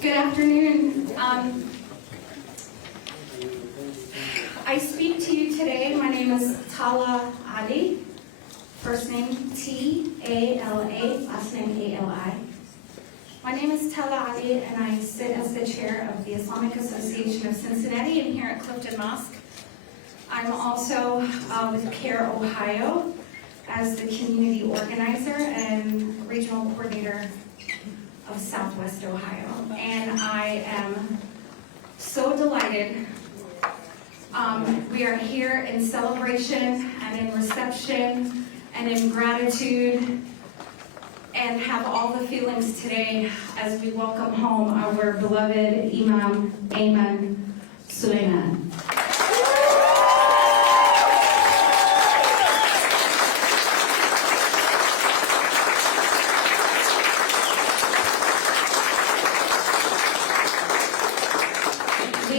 Good afternoon. I speak to you today. My name is Tala Ali. First name T-A-L-A, last name A-L-I. My name is Tala Ali, and I sit as the chair of the Islamic Association of Cincinnati and here at Clifton Mosque. I'm also with CARE Ohio as the community organizer and regional coordinator of Southwest Ohio. And I am so delighted. We are here in celebration and in reception and in gratitude and have all the feelings today as we welcome home our beloved Imam Ayman Sulaiman.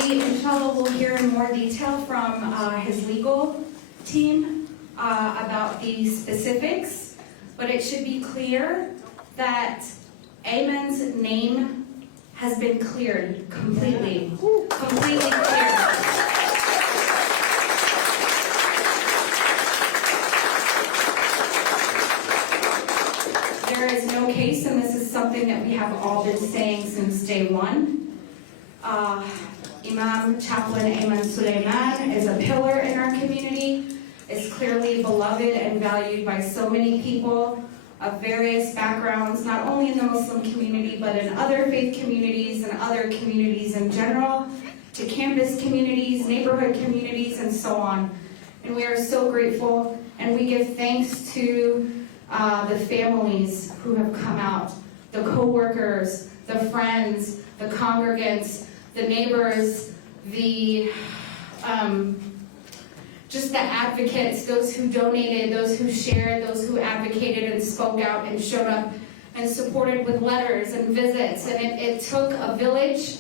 Inshallah, we'll hear in more detail from his legal team about the specifics, but it should be clear that Ayman's name has been cleared completely. Completely cleared. There is no case, and this is something that we have all been saying since day one. Imam Chaplain Ayman Sulaiman is a pillar in our community, is clearly beloved and valued by so many people of various backgrounds, not only in the Muslim community, but in other faith communities and other communities in general, to campus communities, neighborhood communities, and so on. And we are so grateful, and we give thanks to the families who have come out, the co-workers, the friends, the congregants, the neighbors, the just the advocates, those who donated, those who shared, those who advocated and spoke out and showed up and supported with letters and visits. And it took a village,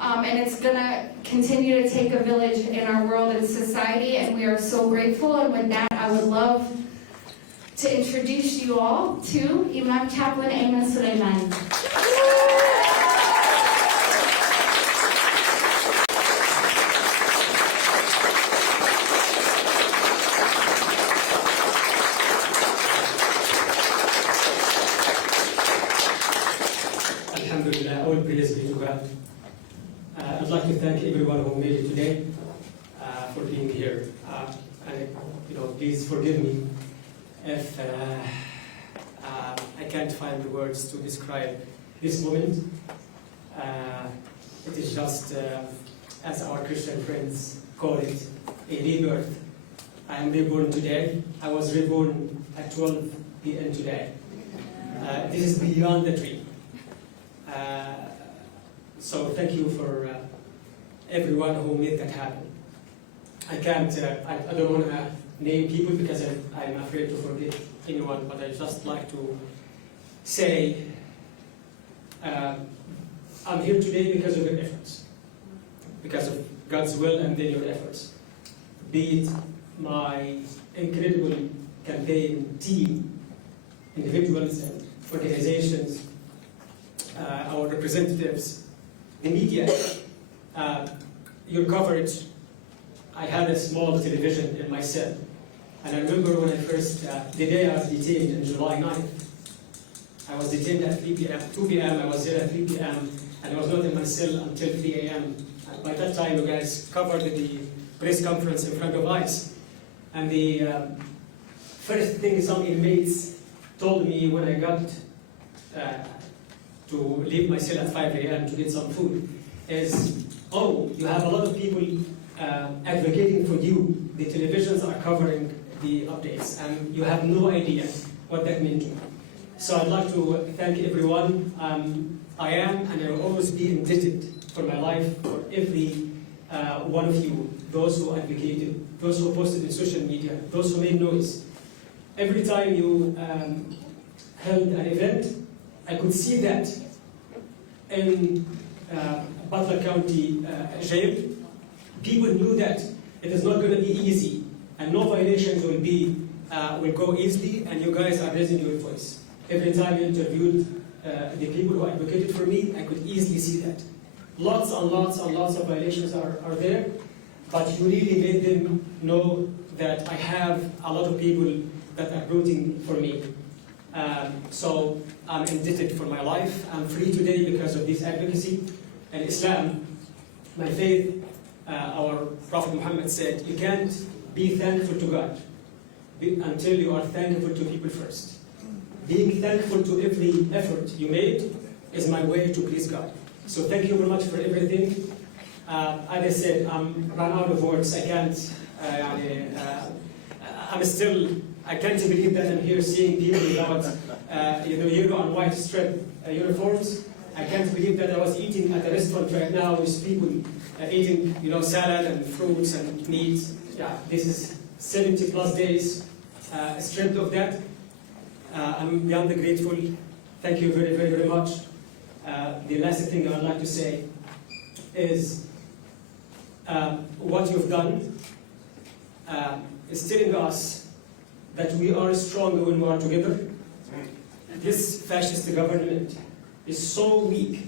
and it's going to continue to take a village in our world and society, and we are so grateful. And with that, I would love to introduce you all to Imam Chaplain Ayman Sulaiman. All praise be to God. I'd like to thank everyone who made it today for being here. And please forgive me if I can't find the words to describe this moment. It is just, as our Christian friends call it, a rebirth. I am reborn today. I was reborn at 12 p.m. today. This is beyond the tree. So thank you for everyone who made that happen. I don't want to name people because I'm afraid to forget anyone, but I'd just like to say I'm here today because of your efforts, because of God's will and then your efforts. Be it my incredible campaign team, individuals and organizations, our representatives, the media, your coverage. I had a small television in my cell, and I remember when I first, the day I was detained on July 9th, I was detained at 3 p.m., 2 p.m., I was there at 3 p.m., and I was not in my cell until 3 a.m. By that time, you guys covered the press conference in front of ICE, and the first thing some inmates told me when I got to leave my cell at 5 a.m. to get some food is, oh, you have a lot of people advocating for you. The televisions are covering the updates, and you have no idea what that means to me. So I'd like to thank everyone. I am, and I will always be indebted for my life for every one of you, those who advocated, those who posted in social media, those who made noise. Every time you held an event, I could see that in Butler County Jail. People knew that it is not going to be easy, and no violations will go easily, and you guys are raising your voice. Every time you interviewed the people who advocated for me, I could easily see that. Lots and lots and lots of violations are there, but you really made them know that I have a lot of people that are rooting for me. So I'm indebted for my life. I'm free today because of this advocacy. And Islam, my faith, our Prophet Muhammad said, you can't be thankful to God until you are thankful to people first. Being thankful to every effort you made is my way to please God. So thank you very much for everything. As I said, I'm run out of words. I can't. I can't believe that I'm here seeing people without, yellow and white striped uniforms. I can't believe that I was eating at a restaurant right now with people eating, salad and fruits and meat. Yeah, this is 70 plus days stripped of that. I'm beyond grateful. Thank you very, very, very much. The last thing I'd like to say is what you've done is telling us that we are stronger when we are together. This fascist government is so weak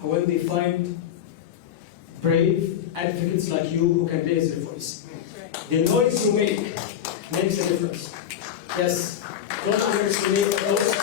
when they find brave advocates like you who can raise their voice. The noise you make makes a difference. Yes, don't underestimate those.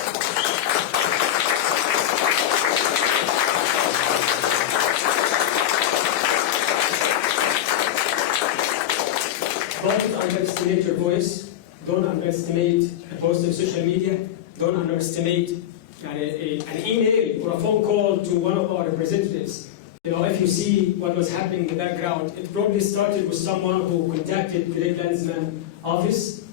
Don't underestimate your voice. Don't underestimate a post on social media. Don't underestimate an email or a phone call to one of our representatives. If you see what was happening in the background, it probably started with someone who contacted the Landsman office,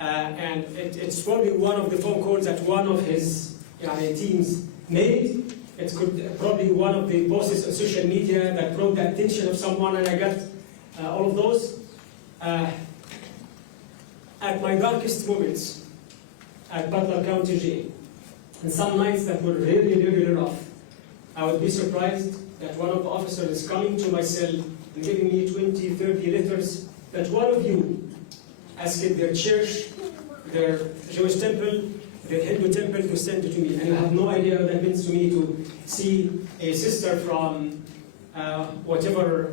and it's probably one of the phone calls that one of his teams made. It's probably one of the posts on social media that brought the attention of someone, and I got all of those. At my darkest moments at Butler County Jail, and some nights that were really, really rough, I would be surprised that one of the officers is coming to my cell and giving me 20, 30 letters that one of you asked their church, their Jewish temple, their Hindu temple to send it to me. And I have no idea what that means to me to see a sister from whatever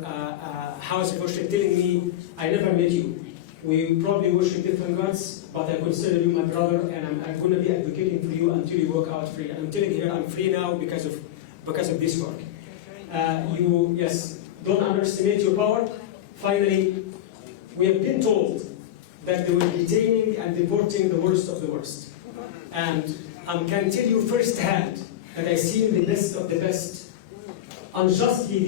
house of worship telling me, I never met you. We probably worship different gods, but I consider you my brother, and I'm going to be advocating for you until you walk out free. And I'm telling you, I'm free now because of this work. Don't underestimate your power. Finally, we have been told that they were detaining and deporting the worst of the worst. And I can tell you firsthand that I've seen the best of the best unjustly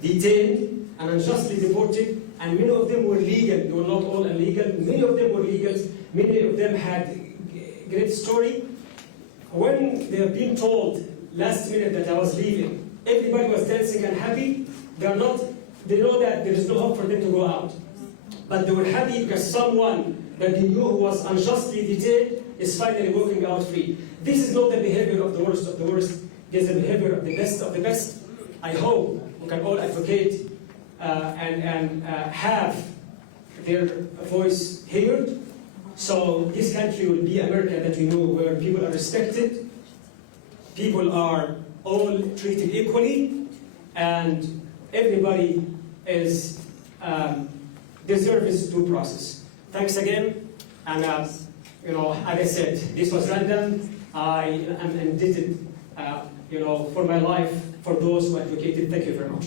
detained and unjustly deported, and many of them were legal. They were not all illegal. Many of them were legal. Many of them had great story. When they have been told last minute that I was leaving, everybody was dancing and happy. They know that there is no hope for them to go out. But they were happy because someone that they knew who was unjustly detained is finally walking out free. This is not the behavior of the worst of the worst. It is the behavior of the best of the best. I hope we can all advocate and have their voice heard. So this country will be America that we know, where people are respected, people are all treated equally, and everybody is deserves due process. Thanks again, and as I said, this was random. I am indebted, for my life for those who advocated. Thank you very much.